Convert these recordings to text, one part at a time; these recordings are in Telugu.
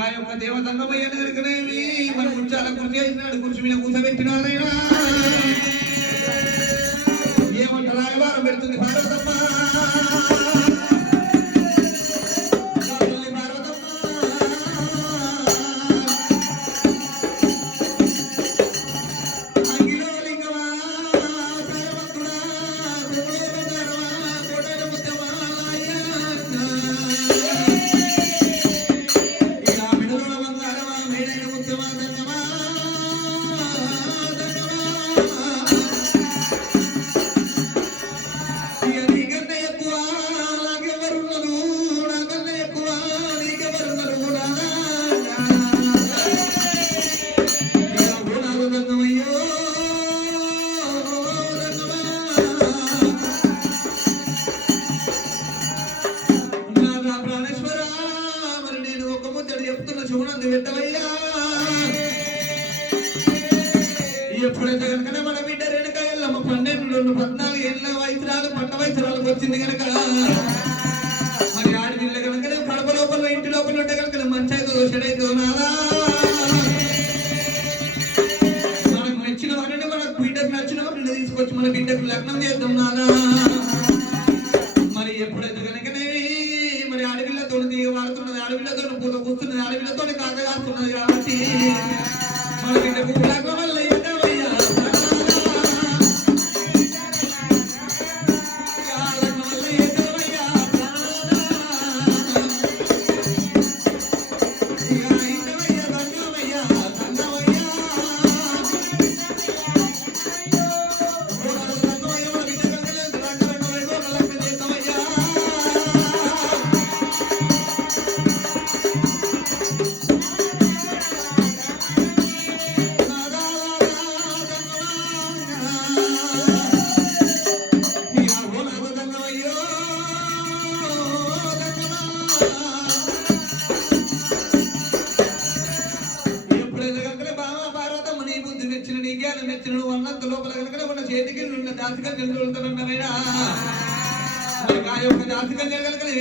గా యొక్క దేవతంగమయ్య కనుకనేవి మన ముచ్చాల కుర్చీ వేసినాడు కుర్చీ మీద కూర్చోబెట్టినారైనా ఇప్పుడైతే కనుక మన బిడ్డ వెనుక వెళ్ళమ్మ పన్నెండు రెండు పద్నాలుగు ఏళ్ళ వయసురాలు పట్ట వయసురాలకు వచ్చింది కనుక. మరి ఆడపిల్ల కనుక కడప లోపల ఇంటి లోపల ఉంటే కనుక మంచాయితో దోషడైతే నాదా మనకు నచ్చిన వాడిని మనకు బిడ్డకు నచ్చిన వాడిని తీసుకొచ్చి మన బిడ్డకు లగ్నం చేద్దాం నానా మరి ఎప్పుడైతే కనుకనే మరి అడవిలతో దిగ వాడుతున్నది అడవిలతో పూత కూస్తున్నది అడవిలతో కాకగాస్తున్నది కాబట్టి మన బిడ్డకు లగ్నం వల్ల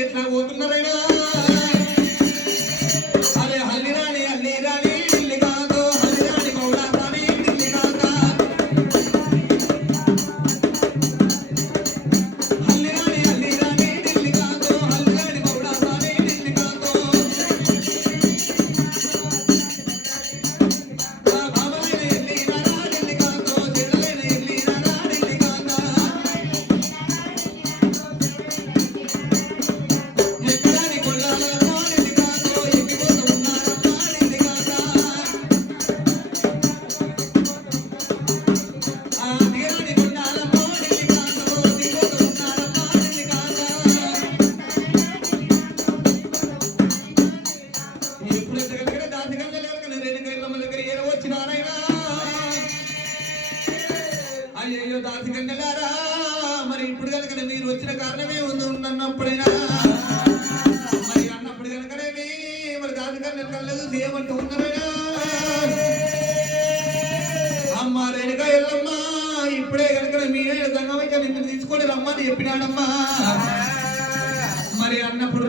ఎట్లా పోతున్నారైనా? ఎప్పుడైతే కనుక దాసి కనుక కనుక దగ్గర ఏదో వచ్చినానైనా అయ్యయ్యో దాసి కండలారా మరి ఇప్పుడు కనుక మీరు వచ్చిన కారణమే ఉంది ఉన్నప్పుడైనా మరి అన్నప్పుడు కనుకనేమి మరి దాసి కండ కళ్ళదు ఏమంటూ ఉన్నారైనా అమ్మ రేణుక ఎల్లమ్మ ఇప్పుడే కనుక మీరే దంగమైతే నిన్ను తీసుకొని రమ్మని చెప్పినాడమ్మా మరి అన్నప్పుడు